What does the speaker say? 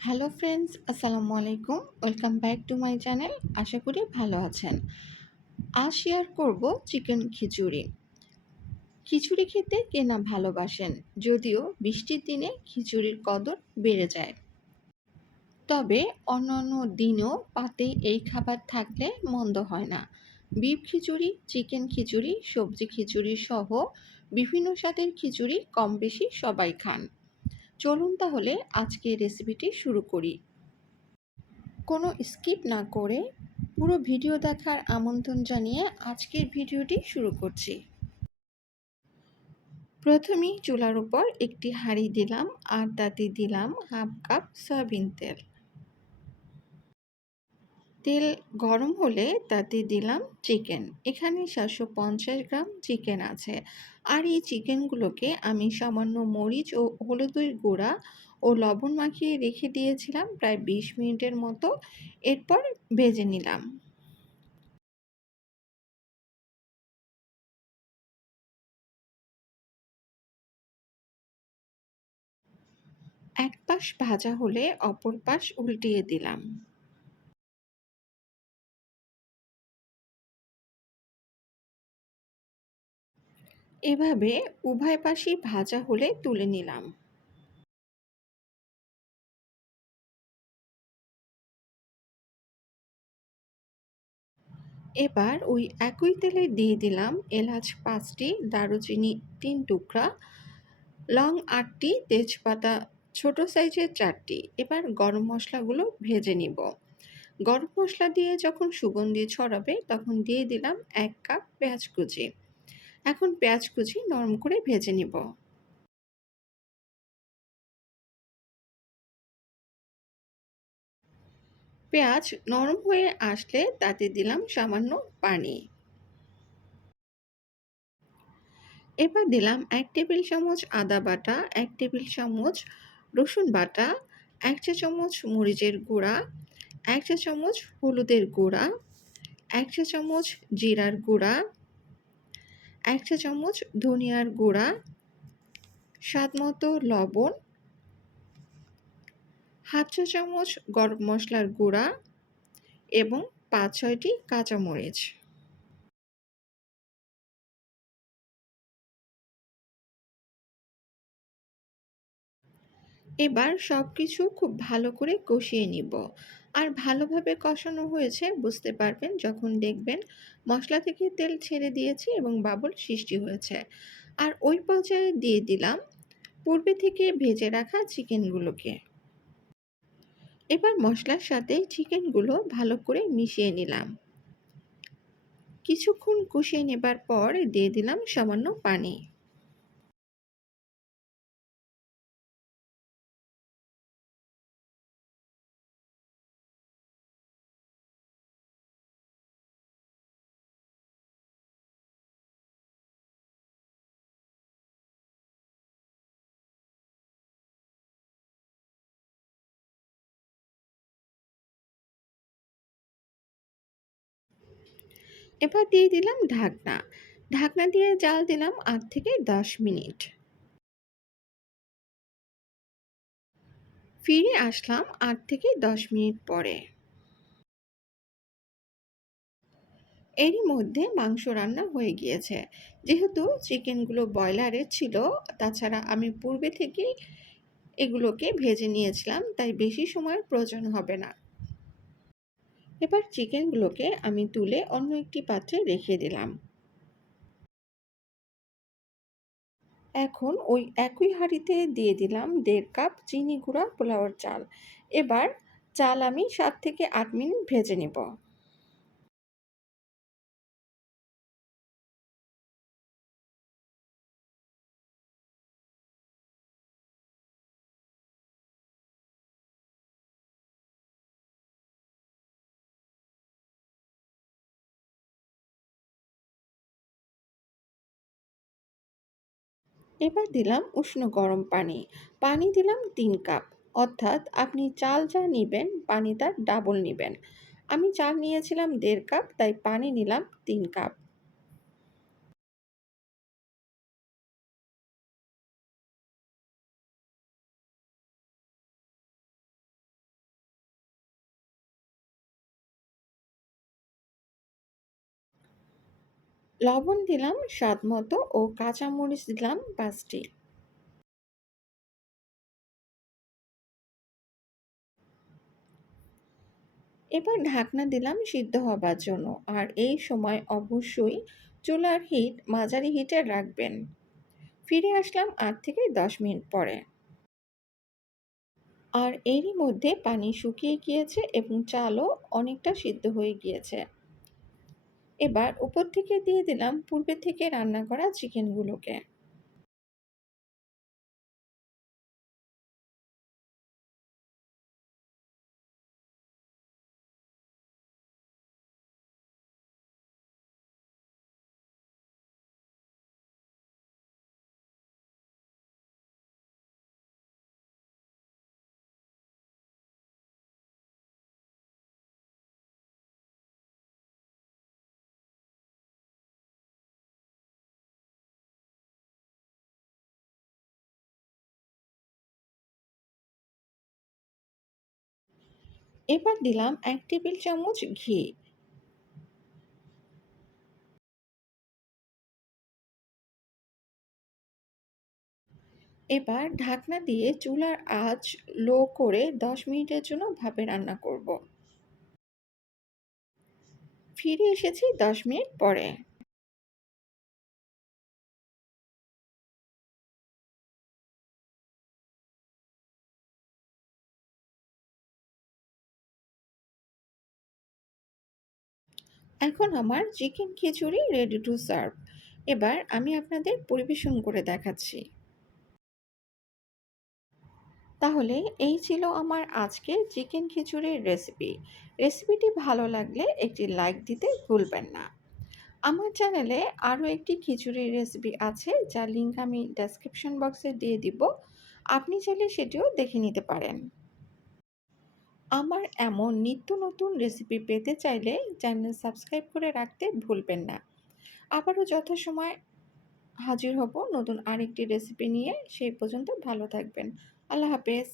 Hello friends, আসসালামু আলাইকুম। Welcome back to my channel. আশা করি ভালো আছেন। আজ শেয়ার করব চিকেন খিচুড়ি। খিচুড়ি খেতে কে না ভালোবাসেন, যদিও বৃষ্টির দিনে খিচুড়ির কদর বেড়ে যায়। তবে অন্যান্য দিনেও পাতে এই খাবার থাকলে মন্দ হয় না। বিফ খিচুড়ি, চিকেন খিচুড়ি, সবজি খিচুড়ি সহ বিভিন্ন স্বাদের খিচুড়ি কম বেশি সবাই খান। চলুন তাহলে আজকের রেসিপিটি শুরু করি। কোনো স্কিপ না করে পুরো ভিডিও দেখার আমন্ত্রণ জানিয়ে আজকের ভিডিওটি শুরু করছি। প্রথমেই চুলার উপর একটি হাঁড়ি দিলাম আর তাতে দিলাম হাফ কাপ সয়াবিন তেল। তেল গরম হলে তাতে দিলাম চিকেন। এখানে 750 গ্রাম চিকেন আছে। আর এই চিকেনগুলোকে আমি সামান্য মরিচ ও হলুদের গুঁড়া ও লবণ মাখিয়ে রেখে দিয়েছিলাম প্রায় 20 মিনিটের মতো। এরপর ভেজে নিলাম। এক পাশ ভাজা হলে অপর পাশ উল্টিয়ে দিলাম। এভাবে উভয় পাশই ভাজা হলে তুলে নিলাম। এবার ওই একই তেলে দিয়ে দিলাম এলাচ 5টি, দারুচিনি 3 টুকরা, লং 8টি, তেজপাতা ছোট সাইজের 4টি। এবার গরম মশলাগুলো ভেজে নিব। গরম মশলা দিয়ে যখন সুগন্ধি ছড়াবে তখন দিয়ে দিলাম 1 কাপ পেঁয়াজ কুচি। এখন পেঁয়াজ কুচি নরম করে ভেজে নিব। পেঁয়াজ নরম হয়ে আসলে তাতে দিলাম সামান্য পানি। এবার দিলাম 1 টেবিল চামচ আদা বাটা, 1 টেবিল চামচ রসুন বাটা, 1 চা চামচ মরিচের গুঁড়া, 1 চা চামচ হলুদের গুঁড়া, 1 চা চামচ জিরার গুঁড়া, 1 চা চামচ ধনিয়ার গুঁড়া, স্বাদমতো লবণ, হাফ চা চামচ গরম মশলার গুঁড়া এবং 5-6টি কাঁচামরিচ। এবার সবকিছু খুব ভালো করে কষিয়ে নিব। আর ভালোভাবে কষানো হয়েছে বুঝতে পারবেন যখন দেখবেন মশলা থেকে তেল ছেড়ে দিয়েছে এবং বাবল সৃষ্টি হয়েছে। আর ওই পর্যায়ে দিয়ে দিলাম পূর্বে থেকে ভেজে রাখা চিকেনগুলোকে। এবার মশলার সাথে চিকেনগুলো ভালো করে মিশিয়ে নিলাম। কিছুক্ষণ কষিয়ে নেবার পর দিয়ে দিলাম সামান্য পানি। এবার দিয়ে দিলাম ঢাকনা। ঢাকনা দিয়ে জাল দিলাম 8 থেকে 10 মিনিট। ফিরে আসলাম 8 থেকে 10 মিনিট পরে। এরই মধ্যে মাংস রান্না হয়ে গিয়েছে। যেহেতু চিকেনগুলো ব্রয়লারের ছিল, তাছাড়া আমি পূর্বে থেকেই এগুলোকে ভেজে নিয়েছিলাম, তাই বেশি সময়ের প্রয়োজন হবে না। এবার চিকেনগুলোকে আমি তুলে অন্য একটি পাত্রে রেখে দিলাম। এখন ওই একই হাঁড়িতে দিয়ে দিলাম 1.5 কাপ চিনি গুঁড়া পোলাওর চাল। এবার চাল আমি 7 থেকে 8 মিনিট ভেজে নেব। এবার দিলাম উষ্ণ গরম পানি। পানি দিলাম 3 কাপ। অর্থাৎ আপনি চাল যা নিবেন পানি তার ডাবল নিবেন। আমি চাল নিয়েছিলাম 1.5 কাপ, তাই পানি নিলাম 3 কাপ। লবণ দিলাম স্বাদ মতো ও কাঁচামরিচ দিলাম 5টি। এবার ঢাকনা দিলাম সিদ্ধ হবার জন্য। আর এই সময় অবশ্যই চুলার হিট মাঝারি হিটে রাখবেন। ফিরে আসলাম ৮ থেকে ১০ মিনিট পরে। আর এরই মধ্যে পানি শুকিয়ে গিয়েছে এবং চালও অনেকটা সিদ্ধ হয়ে গিয়েছে। এবার উপর থেকে দিয়ে দিলাম পূর্বে থেকে রান্না করা চিকেনগুলোকে। এবার দিলাম ১ টেবিল চামচ ঘি। এবার ঢাকনা দিয়ে চুলার আঁচ লো করে ১০ মিনিটের জন্য ভাপে রান্না করব। ফিরে এসেছি ১০ মিনিট পরে। এখন আমার chicken khichdi ready to serve. এবার আমি আপনাদের পরিবেশন করে দেখাচ্ছি। তাহলে এই ছিল আমার আজকের চিকেন খিচুড়ির রেসিপি। রেসিপিটি ভালো লাগলে একটি লাইক দিতে ভুলবেন না। আমার চ্যানেলে আরও একটি খিচুড়ির রেসিপি আছে, যার লিঙ্ক আমি ডেসক্রিপশন বক্সে দিয়ে দিব। আপনি চাইলে সেটিও দেখে নিতে পারেন। আমার এমন নিত্য নতুন রেসিপি পেতে চাইলে চ্যানেল সাবস্ক্রাইব করে রাখতে ভুলবেন না। আবারও যথাসময়ে হাজির হব নতুন আরেকটি রেসিপি নিয়ে। সেই পর্যন্ত ভালো থাকবেন। আল্লাহ হাফেজ।